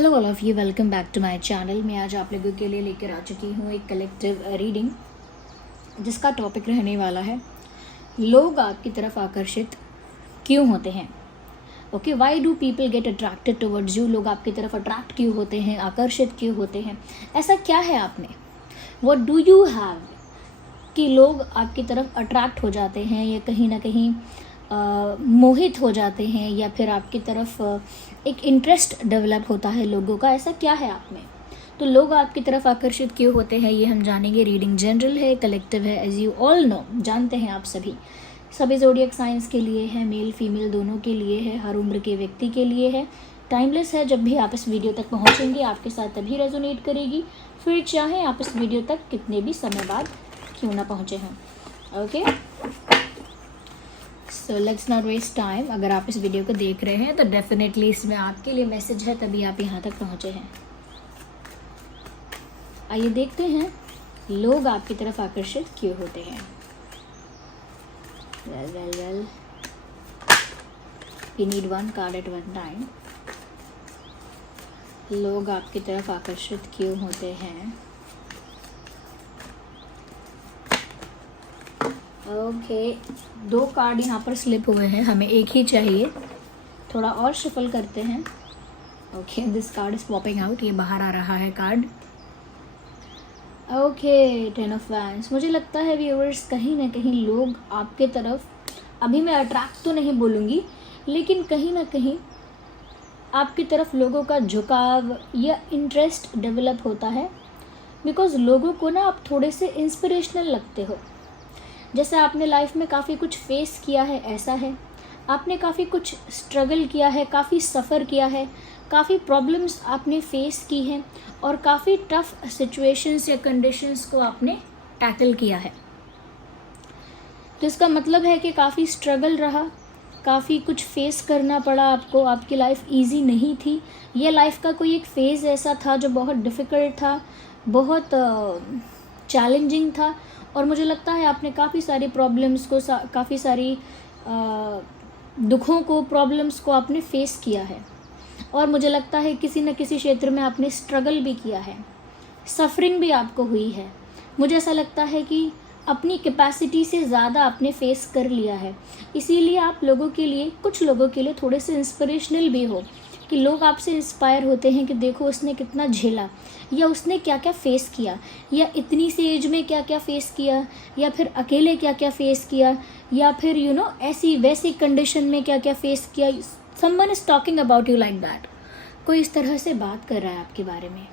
Hello all of you, welcome back to my channel. मैं आज आप लोगों के लिए लेकर आ चुकी हूँ एक कलेक्टिव रीडिंग जिसका टॉपिक रहने वाला है लोग आपकी तरफ आकर्षित क्यों होते हैं। Okay, why do people get attracted towards you. लोग आपकी तरफ अट्रैक्ट क्यों होते हैं, आकर्षित क्यों होते हैं, ऐसा क्या है आप में, व्हाट डू यू हैव कि लोग आपकी तरफ अट्रैक्ट हो जाते हैं या कहीं ना कहीं मोहित हो जाते हैं या फिर आपकी तरफ एक इंटरेस्ट डेवलप होता है लोगों का। ऐसा क्या है आप में, तो लोग आपकी तरफ आकर्षित क्यों होते हैं ये हम जानेंगे। रीडिंग जनरल है, कलेक्टिव है, एज यू ऑल नो, जानते हैं आप सभी ज़ोडिएक साइंस के लिए है, मेल फीमेल दोनों के लिए है, हर उम्र के व्यक्ति के लिए है, टाइमलेस है। जब भी आप इस वीडियो तक पहुंचेंगे आपके साथ तभी रेजोनेट करेगी, फिर चाहे आप इस वीडियो तक कितने भी समय बाद क्यों ना पहुँचे हों। Okay, so let's not waste time. अगर आप इस वीडियो को देख रहे हैं तो डेफिनेटली इसमें आपके लिए मैसेज है, तभी आप यहाँ तक पहुँचे हैं। आइए देखते हैं लोग आपकी तरफ आकर्षित क्यों होते हैं। Well we need one card at one time. लोग आपकी तरफ आकर्षित क्यों होते हैं। ओके, दो कार्ड यहाँ पर स्लिप हुए हैं, हमें एक ही चाहिए, थोड़ा और शफल करते हैं। Okay, this card is popping out, ये बाहर आ रहा है कार्ड। Okay, 10 of wands. मुझे लगता है व्यूअर्स कहीं ना कहीं लोग आपके तरफ, अभी मैं अट्रैक्ट तो नहीं बोलूँगी, लेकिन कहीं ना कहीं आपकी तरफ लोगों का झुकाव या इंटरेस्ट डेवलप होता है। बिकॉज लोगों को ना आप थोड़े से इंस्पिरेशनल लगते हो, जैसे आपने लाइफ में काफ़ी कुछ फेस किया है, ऐसा है। आपने काफ़ी कुछ स्ट्रगल किया है, काफ़ी सफ़र किया है, काफ़ी प्रॉब्लम्स आपने फेस की हैं और काफ़ी टफ सिचुएशंस या कंडीशंस को आपने टैकल किया है। तो इसका मतलब है कि काफ़ी स्ट्रगल रहा, काफ़ी कुछ फेस करना पड़ा आपको, आपकी लाइफ इजी नहीं थी। ये लाइफ का कोई एक फ़ेज़ ऐसा था जो बहुत डिफ़िकल्ट था, बहुत चैलेंजिंग था, और मुझे लगता है आपने काफ़ी सारी प्रॉब्लम्स को, काफ़ी सारी दुखों को, प्रॉब्लम्स को आपने फेस किया है। और मुझे लगता है किसी न किसी क्षेत्र में आपने स्ट्रगल भी किया है, सफरिंग भी आपको हुई है। मुझे ऐसा लगता है कि अपनी कैपेसिटी से ज़्यादा आपने फेस कर लिया है, इसीलिए आप लोगों के लिए, कुछ लोगों के लिए थोड़े से इंस्पिरेशनल भी हो, कि लोग आपसे इंस्पायर होते हैं कि देखो उसने कितना झेला, या उसने क्या क्या फ़ेस किया, या इतनी सी एज में क्या क्या फ़ेस किया, या फिर अकेले क्या क्या फ़ेस किया, या फिर ऐसी वैसी कंडीशन में क्या क्या फ़ेस किया। Someone is talking about you like that. कोई इस तरह से बात कर रहा है आपके बारे में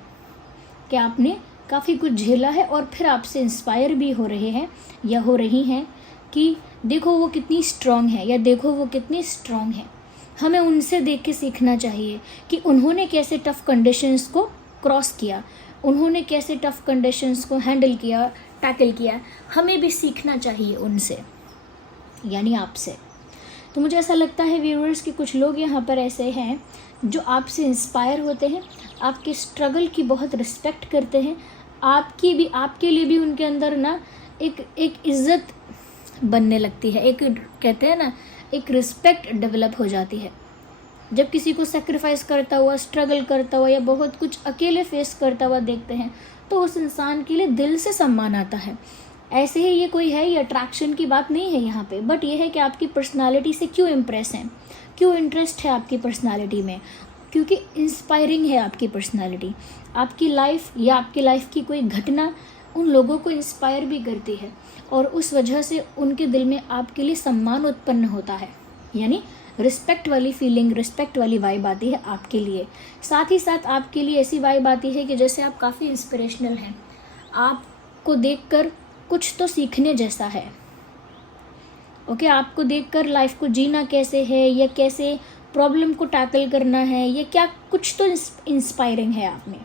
कि आपने काफ़ी कुछ झेला है, और फिर आपसे इंस्पायर भी हो रहे हैं या हो रही हैं कि देखो वो कितनी स्ट्रॉन्ग है, या देखो वो कितनी स्ट्रॉन्ग है। हमें उनसे देख के सीखना चाहिए कि उन्होंने कैसे टफ़ कंडीशंस को क्रॉस किया, उन्होंने कैसे टफ़ कंडीशंस को हैंडल किया, टैकल किया। हमें भी सीखना चाहिए उनसे, यानी आपसे। तो मुझे ऐसा लगता है व्यूअर्स कि कुछ लोग यहाँ पर ऐसे हैं जो आपसे इंस्पायर होते हैं, आपके स्ट्रगल की बहुत रिस्पेक्ट करते हैं, आपके लिए भी उनके अंदर ना एक इज़्ज़त बनने लगती है, एक कहते हैं ना, एक रिस्पेक्ट डेवलप हो जाती है। जब किसी को सेक्रीफाइस करता हुआ, स्ट्रगल करता हुआ, या बहुत कुछ अकेले फेस करता हुआ देखते हैं तो उस इंसान के लिए दिल से सम्मान आता है। ऐसे ही ये कोई है, ये अट्रैक्शन की बात नहीं है यहाँ पे, बट ये है कि आपकी पर्सनालिटी से क्यों इम्प्रेस हैं, क्यों इंटरेस्ट है आपकी पर्सनालिटी में, क्योंकि इंस्पायरिंग है आपकी पर्सनालिटी। आपकी लाइफ या आपकी लाइफ की कोई घटना उन लोगों को इंस्पायर भी करती है, और उस वजह से उनके दिल में आपके लिए सम्मान उत्पन्न होता है, यानी रिस्पेक्ट वाली फीलिंग, रिस्पेक्ट वाली वाइब आती है आपके लिए। साथ ही साथ आपके लिए ऐसी वाइब आती है कि जैसे आप काफ़ी इंस्पिरेशनल हैं, आपको देखकर कुछ तो सीखने जैसा है। ओके, आपको देखकर लाइफ को जीना कैसे है, या कैसे प्रॉब्लम को टैकल करना है, या क्या कुछ तो इंस्पायरिंग है आप में।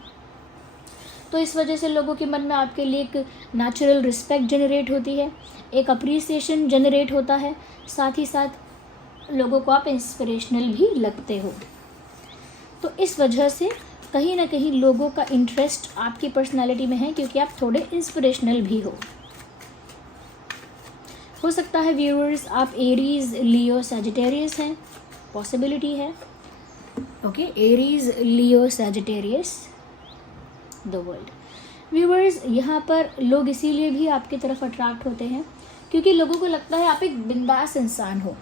तो इस वजह से लोगों के मन में आपके लिए एक नेचुरल रिस्पेक्ट जनरेट होती है, एक अप्रिसिएशन जनरेट होता है, साथ ही साथ लोगों को आप इंस्पिरेशनल भी लगते हो। तो इस वजह से कहीं ना कहीं लोगों का इंटरेस्ट आपकी पर्सनालिटी में है, क्योंकि आप थोड़े इंस्पिरेशनल भी हो सकता है व्यूअर्स आप एरीज, लियो, सजिटेरियस हैं, पॉसिबिलिटी है। Okay, Aries, Leo, Sagittarius, the world. Viewers, यहाँ पर लोग इसीलिए भी आपकी तरफ अट्रैक्ट होते हैं क्योंकि लोगों को लगता है आप एक बिंदास इंसान हो।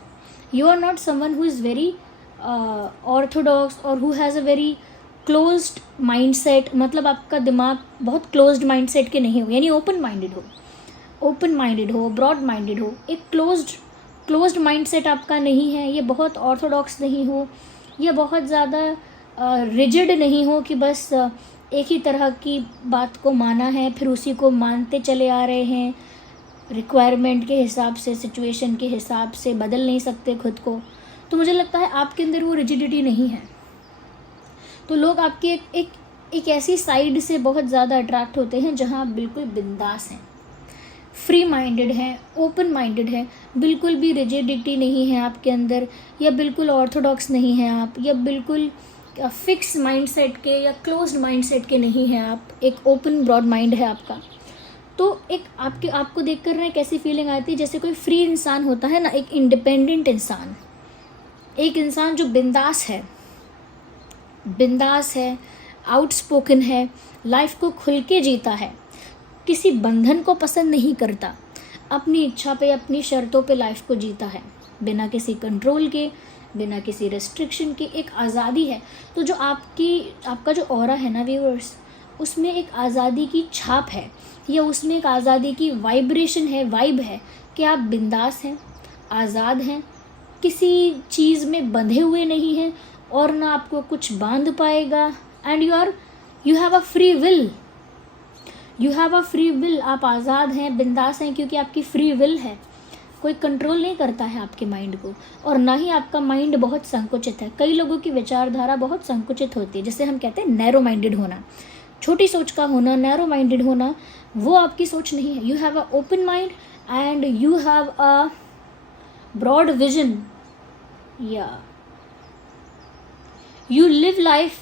You are not someone who is very orthodox और who has a very closed mindset, मतलब आपका दिमाग बहुत क्लोज्ड माइंडसेट के नहीं हो, यानी ओपन माइंडेड हो, ब्रॉड माइंडेड हो। एक क्लोज्ड माइंडसेट आपका नहीं है, ये बहुत ऑर्थोडॉक्स नहीं हो, ये बहुत ज़्यादा रिजिड नहीं हो कि बस एक ही तरह की बात को माना है फिर उसी को मानते चले आ रहे हैं, रिक्वायरमेंट के हिसाब से, सिचुएशन के हिसाब से बदल नहीं सकते खुद को। तो मुझे लगता है आपके अंदर वो रिजिडिटी नहीं है। तो लोग आपकी एक ऐसी साइड से बहुत ज़्यादा अट्रैक्ट होते हैं जहाँ आप बिल्कुल बिंदास हैं, फ्री माइंडेड हैं, ओपन माइंडेड हैं, बिल्कुल भी रिजिडिटी नहीं है आपके अंदर, या बिल्कुल ऑर्थोडॉक्स नहीं हैं आप, या बिल्कुल फिक्स माइंडसेट के या क्लोज्ड माइंडसेट के नहीं हैं आप, एक ओपन ब्रॉड माइंड है आपका। तो एक आपको देख कर ना एक ऐसी फीलिंग आती है जैसे कोई फ्री इंसान होता है ना, एक इंडिपेंडेंट इंसान, एक इंसान जो बिंदास है, आउटस्पोकन है, लाइफ को खुल के जीता है, किसी बंधन को पसंद नहीं करता, अपनी इच्छा पे, अपनी शर्तों पे लाइफ को जीता है, बिना किसी कंट्रोल के, बिना किसी रेस्ट्रिक्शन के, एक आज़ादी है। तो जो आपका जो ऑरा है ना व्यूअर्स, उसमें एक आज़ादी की छाप है, या उसमें एक आज़ादी की वाइब्रेशन है, वाइब है कि आप बिंदास हैं, आज़ाद हैं, किसी चीज़ में बंधे हुए नहीं हैं और ना आपको कुछ बांध पाएगा। And you have a free will, आप आज़ाद हैं, बिंदास हैं, क्योंकि आपकी फ्री विल है। कोई कंट्रोल नहीं करता है आपके माइंड को, और ना ही आपका माइंड बहुत संकुचित है। कई लोगों की विचारधारा बहुत संकुचित होती है, जिसे हम कहते हैं नैरो माइंडेड होना, छोटी सोच का होना, नैरो माइंडेड होना। वो आपकी सोच नहीं है। You have a open mind and you have a broad vision, या you live life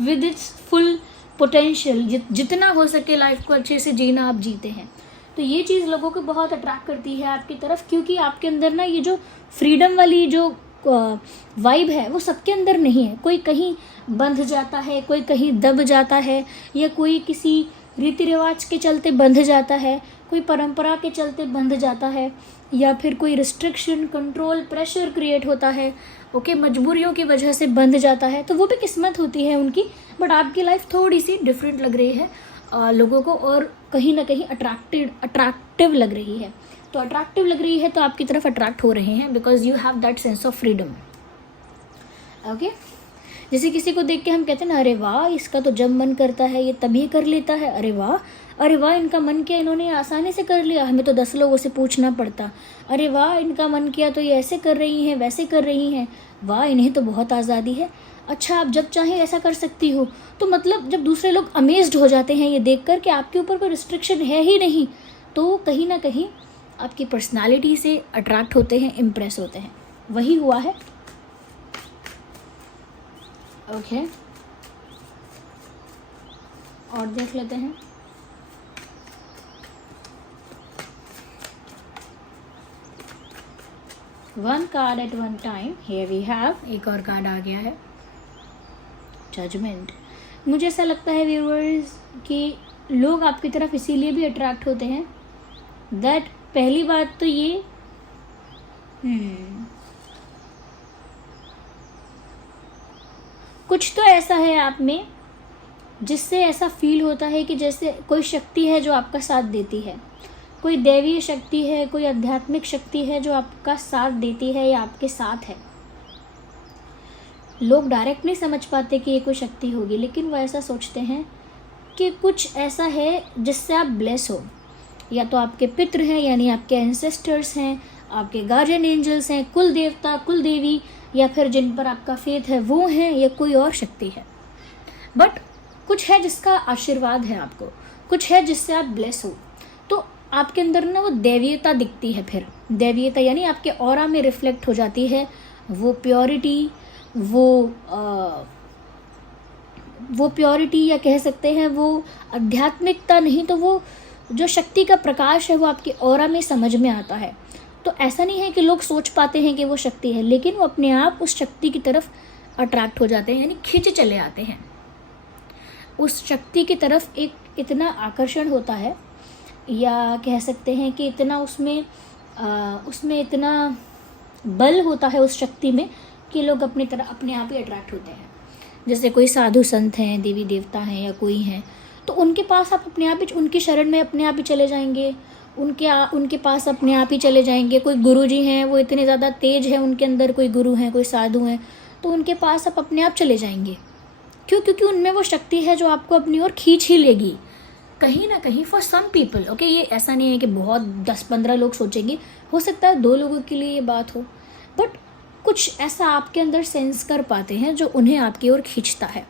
with its full potential. जितना हो सके लाइफ को अच्छे से जीना आप जीते हैं। तो ये चीज़ लोगों को बहुत अट्रैक्ट करती है आपकी तरफ, क्योंकि आपके अंदर ना ये जो फ्रीडम वाली जो वाइब है वो सबके अंदर नहीं है। कोई कहीं बंध जाता है, कोई कहीं दब जाता है, या कोई किसी रीति रिवाज के चलते बंध जाता है, कोई परंपरा के चलते बंध जाता है, या फिर कोई रिस्ट्रिक्शन, कंट्रोल, प्रेशर क्रिएट होता है, ओके, मजबूरियों की वजह से बंध जाता है। तो वो भी किस्मत होती है उनकी। बट आपकी लाइफ थोड़ी सी डिफरेंट लग रही है लोगों को, और कहीं ना कहीं अट्रैक्टिव लग रही है। तो अट्रैक्टिव लग रही है तो आपकी तरफ अट्रैक्ट हो रहे हैं, because you have that sense of freedom. Okay, जैसे किसी को देख के हम कहते हैं ना, अरे वाह, इसका तो जब मन करता है ये तभी कर लेता है, अरे वाह इनका मन किया, इन्होंने आसानी से कर लिया, हमें तो 10 लोगों से पूछना पड़ता। अरे वाह, इनका मन किया तो ये ऐसे कर रही हैं, वैसे कर रही हैं, वाह, इन्हें तो बहुत आज़ादी है। अच्छा, आप जब चाहे ऐसा कर सकती हो। तो मतलब जब दूसरे लोग अमेज्ड हो जाते हैं ये देखकर कि आपके ऊपर कोई रिस्ट्रिक्शन है ही नहीं, तो कहीं ना कहीं आपकी पर्सनालिटी से अट्रैक्ट होते हैं, इम्प्रेस होते हैं। वही हुआ है। ओके, और देख लेते हैं। One card at one time, here we have, एक और कार्ड आ गया है, जजमेंट। मुझे ऐसा लगता है व्यूअर्स कि लोग आपकी तरफ इसीलिए भी अट्रैक्ट होते हैं दैट, पहली बात तो ये कुछ तो ऐसा है आप में जिससे ऐसा फील होता है कि जैसे कोई शक्ति है जो आपका साथ देती है, कोई दैवीय शक्ति है, कोई आध्यात्मिक शक्ति है जो आपका साथ देती है या आपके साथ है। लोग डायरेक्ट नहीं समझ पाते कि ये कोई शक्ति होगी, लेकिन वो ऐसा सोचते हैं कि कुछ ऐसा है जिससे आप ब्लेस हो। या तो आपके पितृ हैं, यानी आपके एंसेस्टर्स हैं, आपके गार्जियन एंजल्स हैं, कुल देवता, कुल देवी, या फिर जिन पर आपका फेथ है वो हैं, या कोई और शक्ति है। बट कुछ है जिसका आशीर्वाद है आपको, कुछ है जिससे आप ब्लेस हो। तो आपके अंदर ना वो दैवीयता दिखती है। फिर दैवीयता यानी आपके ऑरा में रिफ्लेक्ट हो जाती है वो प्योरिटी, वो प्योरिटी, या कह सकते हैं वो आध्यात्मिकता नहीं तो वो जो शक्ति का प्रकाश है वो आपके ऑरा में समझ में आता है। तो ऐसा नहीं है कि लोग सोच पाते हैं कि वो शक्ति है, लेकिन वो अपने आप उस शक्ति की तरफ अट्रैक्ट हो जाते हैं, यानी खिंच चले आते हैं। उस शक्ति की तरफ एक इतना आकर्षण होता है, या कह सकते हैं कि इतना उसमें इतना बल होता है उस शक्ति में कि लोग अपने आप ही अट्रैक्ट होते हैं। जैसे कोई साधु संत हैं, देवी देवता हैं या कोई हैं, तो उनके पास आप अपने आप ही, उनकी शरण में अपने आप ही चले जाएंगे, उनके पास अपने आप ही चले जाएंगे। कोई गुरु जी हैं, वो इतने ज़्यादा तेज है उनके अंदर, कोई गुरु हैं, कोई साधु हैं, तो उनके पास आप अपने आप चले जाएंगे। क्यों? क्योंकि उनमें वो शक्ति है जो आपको अपनी ओर खींच ही लेगी कहीं ना कहीं। फॉर सम पीपल, ओके, ये ऐसा नहीं है कि बहुत 10-15 लोग सोचेंगे, हो सकता है 2 लोगों के लिए ये बात हो, बट कुछ ऐसा आपके अंदर सेंस कर पाते हैं जो उन्हें आपकी ओर खींचता है।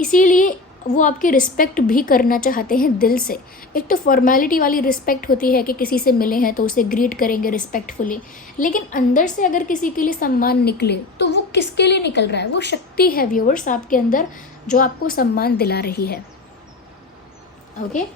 इसीलिए वो आपकी रिस्पेक्ट भी करना चाहते हैं दिल से। एक तो फॉर्मेलिटी वाली रिस्पेक्ट होती है कि किसी से मिले हैं तो उसे ग्रीट करेंगे रिस्पेक्टफुली, लेकिन अंदर से अगर किसी के लिए सम्मान निकले तो वो किसके लिए निकल रहा है? वो शक्ति है व्यूअर्स आपके अंदर जो आपको सम्मान दिला रही है। ओके,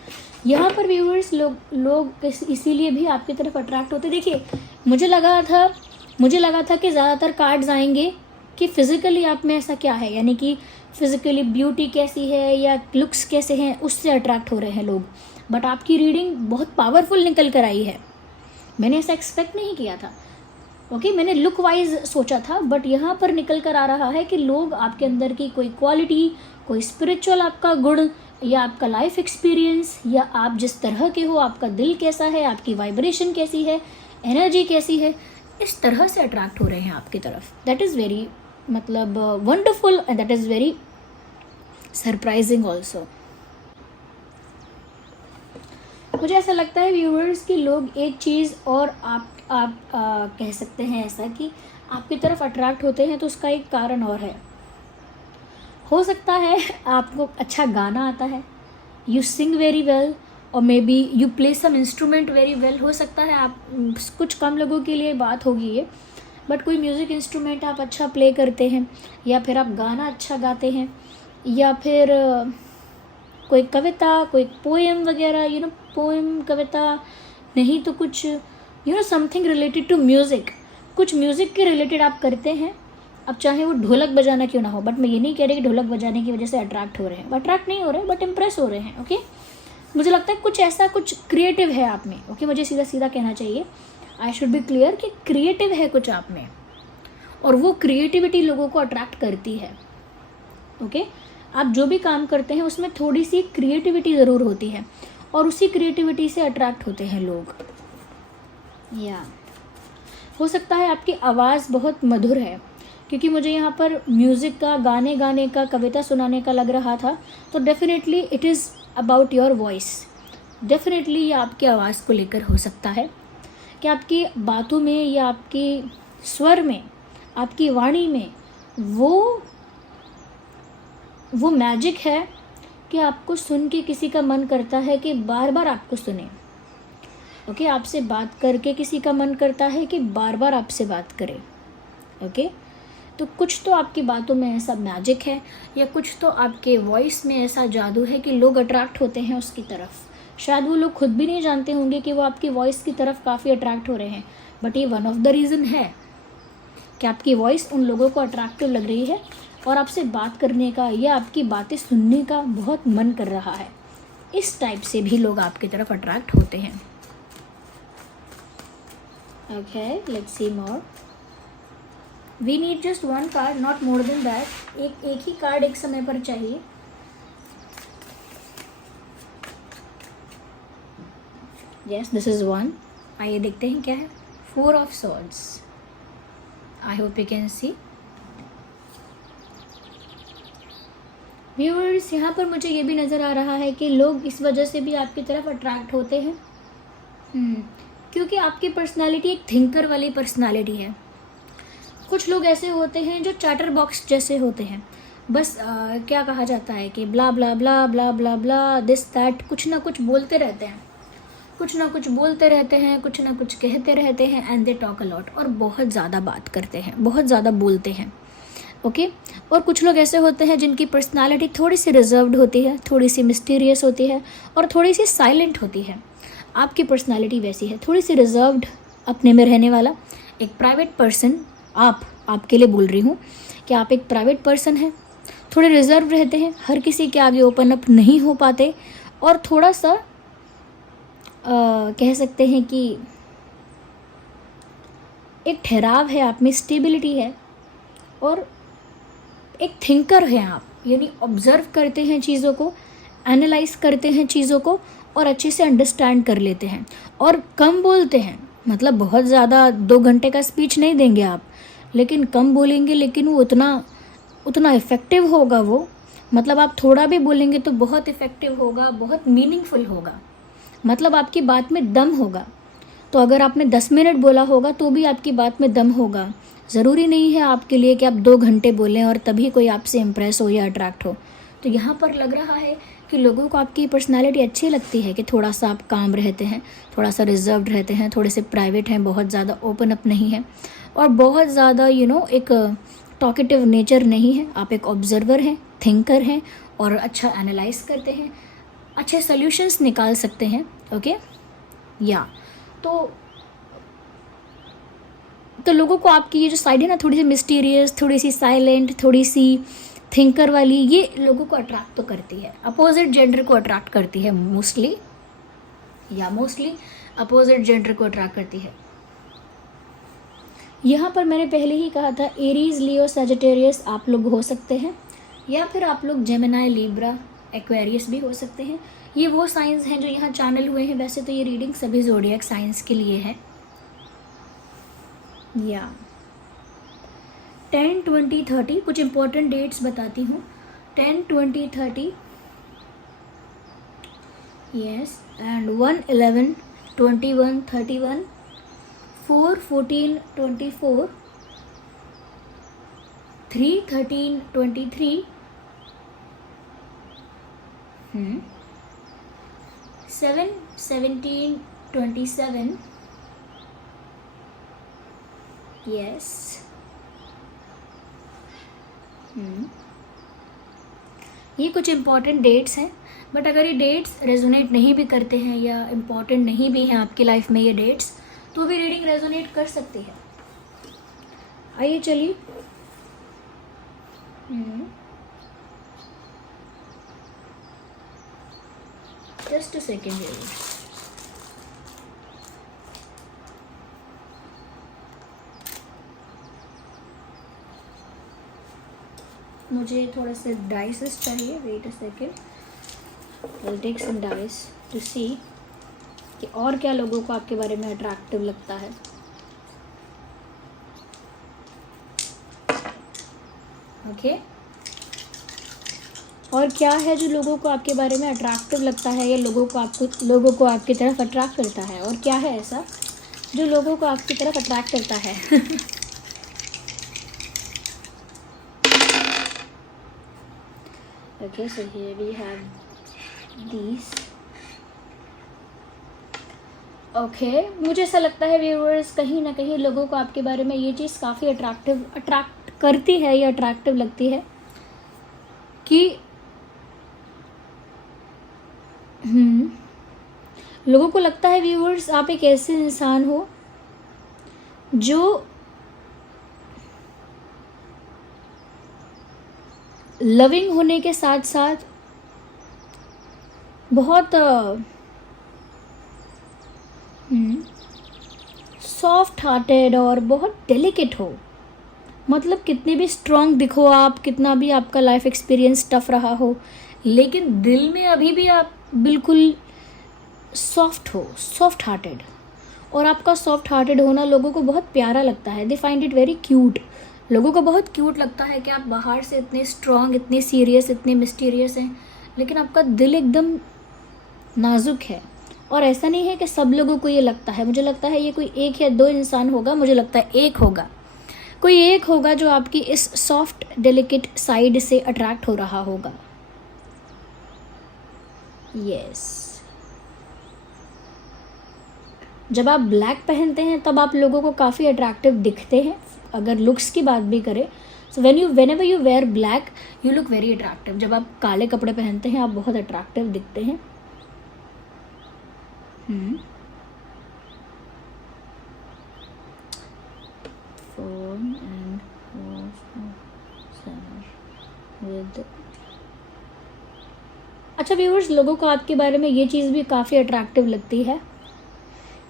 यहाँ पर व्यूअर्स लोग इसीलिए भी आपकी तरफ अट्रैक्ट होते। देखिए, मुझे लगा था कि ज़्यादातर कार्ड्स आएंगे कि फिज़िकली आप में ऐसा क्या है, यानी कि फिज़िकली ब्यूटी कैसी है या लुक्स कैसे हैं, उससे अट्रैक्ट हो रहे हैं लोग। बट आपकी रीडिंग बहुत पावरफुल निकल कर आई है। मैंने ऐसा एक्सपेक्ट नहीं किया था। ओके, मैंने लुक वाइज सोचा था, बट यहाँ पर निकल कर आ रहा है कि लोग आपके अंदर की कोई क्वालिटी, कोई स्पिरिचुअल आपका गुण, या आपका लाइफ एक्सपीरियंस, या आप जिस तरह के हो, आपका दिल कैसा है, आपकी वाइब्रेशन कैसी है, एनर्जी कैसी है, इस तरह से अट्रैक्ट हो रहे हैं आपकी तरफ। That is very wonderful and that is very surprising also. मुझे ऐसा लगता है व्यूअर्स कि लोग एक चीज़ और आप कह सकते हैं ऐसा कि आपकी तरफ अट्रैक्ट होते हैं तो उसका एक कारण और है। हो सकता है आपको अच्छा गाना आता है, यू सिंग वेरी वेल, और may be you play some instrument very well. हो सकता है आप, कुछ कम लोगों के लिए बात होगी ये, बट कोई म्यूज़िक इंस्ट्रूमेंट आप अच्छा प्ले करते हैं, या फिर आप गाना अच्छा गाते हैं, या फिर कोई कविता, कोई पोएम वगैरह, पोएम, कविता नहीं तो कुछ समथिंग रिलेटेड टू म्यूज़िक, कुछ म्यूज़िक के रिलेटेड आप करते हैं। अब चाहे वो ढोलक बजाना क्यों ना हो, बट मैं ये नहीं कह रही कि ढोलक बजाने की वजह से अट्रैक्ट हो रहे हैं, अट्रैक्ट नहीं हो रहे बट इम्प्रेस हो रहे हैं। ओके, मुझे लगता है कुछ ऐसा, कुछ क्रिएटिव है आप में। ओके, मुझे सीधा सीधा कहना चाहिए, आई शुड बी क्लियर कि क्रिएटिव है कुछ आप में, और वो क्रिएटिविटी लोगों को अट्रैक्ट करती है। ओके, आप जो भी काम करते हैं उसमें थोड़ी सी क्रिएटिविटी ज़रूर होती है, और उसी क्रिएटिविटी से अट्रैक्ट होते हैं लोग। या हो सकता है आपकी आवाज़ बहुत मधुर है, क्योंकि मुझे यहाँ पर म्यूज़िक का, गाने का, कविता सुनाने का लग रहा था, तो definitely it is about your voice. Definitely ये आपकी आवाज़ को लेकर हो सकता है कि आपकी बातों में या आपकी स्वर में, आपकी वाणी में वो मैजिक है कि आपको सुन के किसी का मन करता है कि बार बार आपको सुने। ओके, आपसे बात करके किसी का मन करता है कि बार बार आपसे बात करे। ओके, तो कुछ तो आपकी बातों में ऐसा मैजिक है, या कुछ तो आपके वॉइस में ऐसा जादू है कि लोग अट्रैक्ट होते हैं उसकी तरफ। शायद वो लोग खुद भी नहीं जानते होंगे कि वो आपकी वॉइस की तरफ काफ़ी अट्रैक्ट हो रहे हैं, बट ये वन ऑफ द रीज़न है कि आपकी वॉइस उन लोगों को अट्रैक्टिव लग रही है, और आपसे बात करने का या आपकी बातें सुनने का बहुत मन कर रहा है। इस टाइप से भी लोग आपकी तरफ अट्रैक्ट होते हैं। Okay, let's see more. We need just 1 card, not more than that. एक ही कार्ड एक समय पर चाहिए। Yes, this is 1। आइए देखते हैं क्या है। 4 of swords. I hope you can see. Viewers, यहाँ पर मुझे ये भी नज़र आ रहा है कि लोग इस वजह से भी आपकी तरफ अट्रैक्ट होते हैं क्योंकि आपकी पर्सनालिटी एक थिंकर वाली पर्सनालिटी है। कुछ लोग ऐसे होते हैं जो चैटर बॉक्स जैसे होते हैं, बस क्या कहा जाता है कि ब्ला ब्ला ब्ला ब्ला ब्ला ब्ला दिस दैट, कुछ ना कुछ बोलते रहते हैं, कुछ ना कुछ बोलते रहते हैं, कुछ ना कुछ कहते रहते हैं, and they talk a lot, और बहुत ज़्यादा बात करते हैं, बहुत ज़्यादा बोलते हैं। ओके, और कुछ लोग ऐसे होते हैं जिनकी पर्सनालिटी थोड़ी सी रिजर्व्ड होती है, थोड़ी सी मिस्टीरियस होती है, और थोड़ी सी साइलेंट होती है। आपकी पर्सनालिटी वैसी है, थोड़ी सी रिजर्व्ड, अपने में रहने वाला, एक प्राइवेट पर्सन। आपके लिए बोल रही हूँ कि आप एक प्राइवेट पर्सन हैं, थोड़े रिजर्व रहते हैं, हर किसी के आगे ओपन अप नहीं हो पाते, और थोड़ा सा कह सकते हैं कि एक ठहराव है आप में, स्टेबिलिटी है, और एक थिंकर हैं आप, यानी ऑब्जर्व करते हैं चीज़ों को, एनालाइज करते हैं चीज़ों को, और अच्छे से अंडरस्टैंड कर लेते हैं, और कम बोलते हैं। मतलब बहुत ज़्यादा 2 घंटे का स्पीच नहीं देंगे आप, लेकिन कम बोलेंगे, लेकिन वो उतना इफ़ेक्टिव होगा वो। मतलब आप थोड़ा भी बोलेंगे तो बहुत इफ़ेक्टिव होगा, बहुत मीनिंगफुल होगा, मतलब आपकी बात में दम होगा। तो अगर आपने 10 मिनट बोला होगा तो भी आपकी बात में दम होगा। ज़रूरी नहीं है आपके लिए कि आप 2 घंटे बोलें और तभी कोई आपसे इम्प्रेस हो या अट्रैक्ट हो। तो यहाँ पर लग रहा है कि लोगों को आपकी पर्सनालिटी अच्छी लगती है, कि थोड़ा सा आप काम रहते हैं, थोड़ा सा रिजर्व्ड रहते हैं, थोड़े से प्राइवेट हैं, बहुत ज़्यादा ओपन अप नहीं है, और बहुत ज़्यादा एक टॉकेटिव नेचर नहीं है। आप एक ऑब्जर्वर हैं, थिंकर हैं, और अच्छा एनालाइज करते हैं, अच्छे सॉल्यूशंस निकाल सकते हैं। ओके या तो लोगों को आपकी ये जो साइड है ना, थोड़ी सी मिस्टीरियस, थोड़ी सी साइलेंट, थोड़ी सी थिंकर वाली, ये लोगों को अट्रैक्ट तो करती है, अपोजिट जेंडर को अट्रैक्ट करती है मोस्टली अपोजिट जेंडर को अट्रैक्ट करती है। यहाँ पर मैंने पहले ही कहा था, एरीज, लियो, सजिटेरियस आप लोग हो सकते हैं, या फिर आप लोग जेमिनाई, लिब्रा, एक्वेरियस भी हो सकते हैं। ये वो साइंस हैं जो यहाँ चैनल हुए हैं। वैसे तो ये रीडिंग सभी ज़ोडिएक साइंस के लिए है। या 10, 20, 30 कुछ इंपॉर्टेंट डेट्स बताती हूँ। 10, 20, 30 यस, एंड 1, 11, 21, 31, 4, 14, 24, 3, 13, 23, 7, 17, 27 यस। ये कुछ इम्पॉर्टेंट डेट्स हैं, बट अगर ये डेट्स रेजोनेट नहीं भी करते हैं या इम्पॉर्टेंट नहीं भी हैं आपकी लाइफ में ये डेट्स, तो भी रीडिंग रेजोनेट कर सकती है। आइए चलिए, जस्ट अ सेकेंड here. मुझे थोड़ा सा डाइसेस चाहिए, wait a second, I take some dice to see कि और क्या लोगों को आपके बारे में अट्रैक्टिव लगता है। ओके और क्या है जो लोगों को आपके बारे में अट्रैक्टिव लगता है, या लोगों को आपकी तरफ अट्रैक्ट करता है, और क्या है ऐसा जो लोगों को आपकी तरफ अट्रैक्ट करता है। Okay, so here we have these. Okay, मुझे ऐसा लगता है व्यूअर्स, कहीं ना कहीं लोगों को आपके बारे में ये चीज़ काफ़ी अट्रैक्ट करती है या अट्रैक्टिव लगती है कि लोगों को लगता है व्यूअर्स, आप एक ऐसे इंसान हो जो लविंग होने के साथ साथ बहुत सॉफ्ट हार्टेड और बहुत डेलिकेट हो। मतलब कितने भी स्ट्रॉन्ग दिखो आप, कितना भी आपका लाइफ एक्सपीरियंस टफ रहा हो, लेकिन दिल में अभी भी आप बिल्कुल सॉफ्ट हो, सॉफ्ट हार्टेड। और आपका सॉफ्ट हार्टेड होना लोगों को बहुत प्यारा लगता है, they find it very cute. लोगों को बहुत क्यूट लगता है कि आप बाहर से इतने स्ट्रॉन्ग, इतने सीरियस, इतने मिस्टीरियस हैं, लेकिन आपका दिल एकदम नाजुक है। और ऐसा नहीं है कि सब लोगों को ये लगता है, मुझे लगता है ये कोई 1 या 2 इंसान होगा, मुझे लगता है कोई एक होगा जो आपकी इस सॉफ्ट डेलिकेट साइड से अट्रैक्ट हो रहा होगा। यस जब आप ब्लैक पहनते हैं तब आप लोगों को काफ़ी अट्रैक्टिव दिखते हैं, अगर लुक्स की बात भी करें। सो whenever you wear black you look very attractive। जब आप काले कपड़े पहनते हैं आप बहुत अट्रैक्टिव दिखते हैं। phone and with अच्छा व्यूअर्स, लोगों को आपके बारे में ये चीज़ भी काफ़ी अट्रैक्टिव लगती है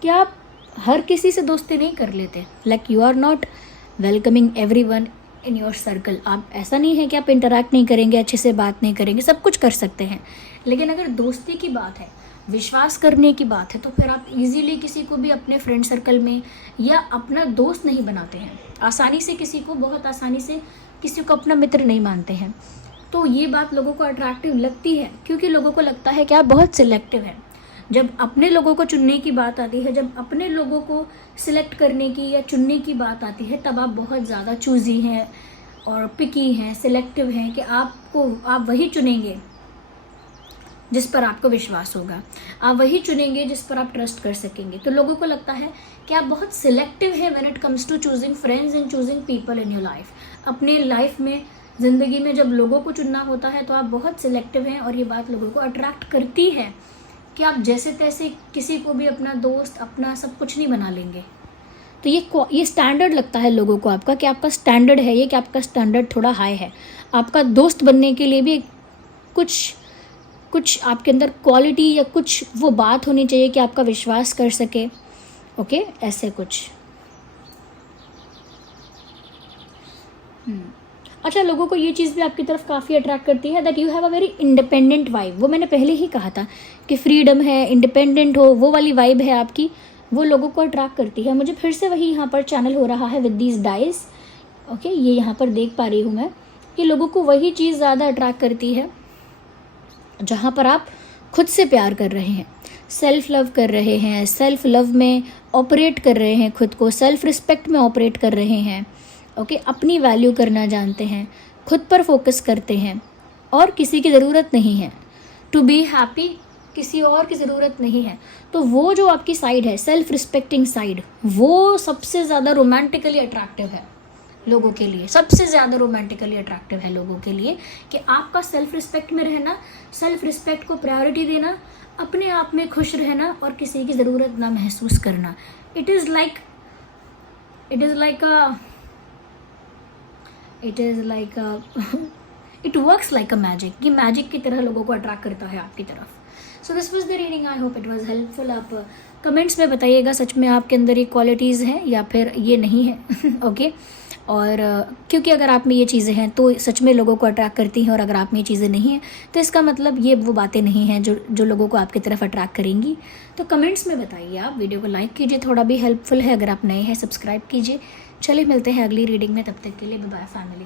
कि आप हर किसी से दोस्ती नहीं कर लेते. Like you are not welcoming everyone in your circle. आप ऐसा नहीं है कि आप इंटरैक्ट नहीं करेंगे, अच्छे से बात नहीं करेंगे, सब कुछ कर सकते हैं. लेकिन अगर दोस्ती की बात है, विश्वास करने की बात है, तो फिर आप इजीली किसी को भी अपने फ्रेंड सर्कल में या अपना दोस्त नहीं बनाते हैं. आसानी से किसी को, बहुत आसानी से किसी को अपना मित्र नहीं मानते हैं. तो ये बात लोगों को अट्रैक्टिव लगती है क्योंकि लोगों को लगता है कि आप बहुत सिलेक्टिव हैं. जब अपने लोगों को चुनने की बात आती है, जब अपने लोगों को सिलेक्ट करने की या चुनने की बात आती है, तब आप बहुत ज़्यादा चूज़ी हैं और पिकी हैं, सिलेक्टिव हैं कि आप वही चुनेंगे जिस पर आपको विश्वास होगा, आप वही चुनेंगे जिस पर आप ट्रस्ट कर सकेंगे. तो लोगों को लगता है कि आप बहुत सिलेक्टिव हैं when it comes to choosing friends and choosing people in your life. अपने लाइफ में, ज़िंदगी में जब लोगों को चुनना होता है तो आप बहुत सिलेक्टिव हैं और ये बात लोगों को अट्रैक्ट करती है कि आप जैसे तैसे किसी को भी अपना दोस्त, अपना सब कुछ नहीं बना लेंगे. तो ये स्टैंडर्ड लगता है लोगों को आपका, कि आपका स्टैंडर्ड है ये, कि आपका स्टैंडर्ड थोड़ा हाई है. आपका दोस्त बनने के लिए भी कुछ आपके अंदर क्वालिटी या कुछ वो बात होनी चाहिए कि आपका विश्वास कर सके. ओके, ऐसे कुछ. अच्छा, लोगों को ये चीज़ भी आपकी तरफ काफ़ी अट्रैक्ट करती है that you have a very independent vibe. वो मैंने पहले ही कहा था कि फ्रीडम है, इंडिपेंडेंट हो, वो वाली वाइब है आपकी, वो लोगों को अट्रैक्ट करती है. मुझे फिर से वही यहाँ पर चैनल हो रहा है विद दीज डाइज. ओके, ये यहाँ पर देख पा रही हूँ मैं कि लोगों को वही चीज़ ज़्यादा अट्रैक्ट करती है जहाँ पर आप खुद से प्यार कर रहे हैं, सेल्फ लव कर रहे हैं, सेल्फ लव में ऑपरेट कर रहे हैं, खुद को सेल्फ रिस्पेक्ट में ऑपरेट कर रहे हैं. ओके, अपनी वैल्यू करना जानते हैं, खुद पर फोकस करते हैं और किसी की ज़रूरत नहीं है. टू बी हैप्पी किसी और की ज़रूरत नहीं है. तो वो जो आपकी साइड है, सेल्फ रिस्पेक्टिंग साइड, वो सबसे ज़्यादा रोमांटिकली अट्रैक्टिव है लोगों के लिए. सबसे ज़्यादा रोमांटिकली अट्रैक्टिव है लोगों के लिए कि आपका सेल्फ रिस्पेक्ट में रहना, सेल्फ रिस्पेक्ट को प्रायोरिटी देना, अपने आप में खुश रहना और किसी की ज़रूरत ना महसूस करना. It is like it works like a magic. ये मैजिक की तरह लोगों को अट्रैक्ट करता है आपकी तरफ. So this was the reading. I hope it was helpful. आप कमेंट्स में बताइएगा सच में आपके अंदर ये क्वालिटीज़ हैं या फिर ये नहीं है. ओके और क्योंकि अगर आप में ये चीज़ें हैं तो सच में लोगों को अट्रैक्ट करती हैं, और अगर आप में ये चीज़ें नहीं हैं तो इसका मतलब ये वो बातें नहीं हैं जो लोगों को आपकी तरफ अट्रैक्ट करेंगी. तो कमेंट्स में बताइए. आप वीडियो को लाइक कीजिए, थोड़ा भी हेल्पफुल है. अगर आप नए हैं सब्सक्राइब कीजिए. चलिए मिलते हैं अगली रीडिंग में, तब तक के लिए बाय बाय फैमिली.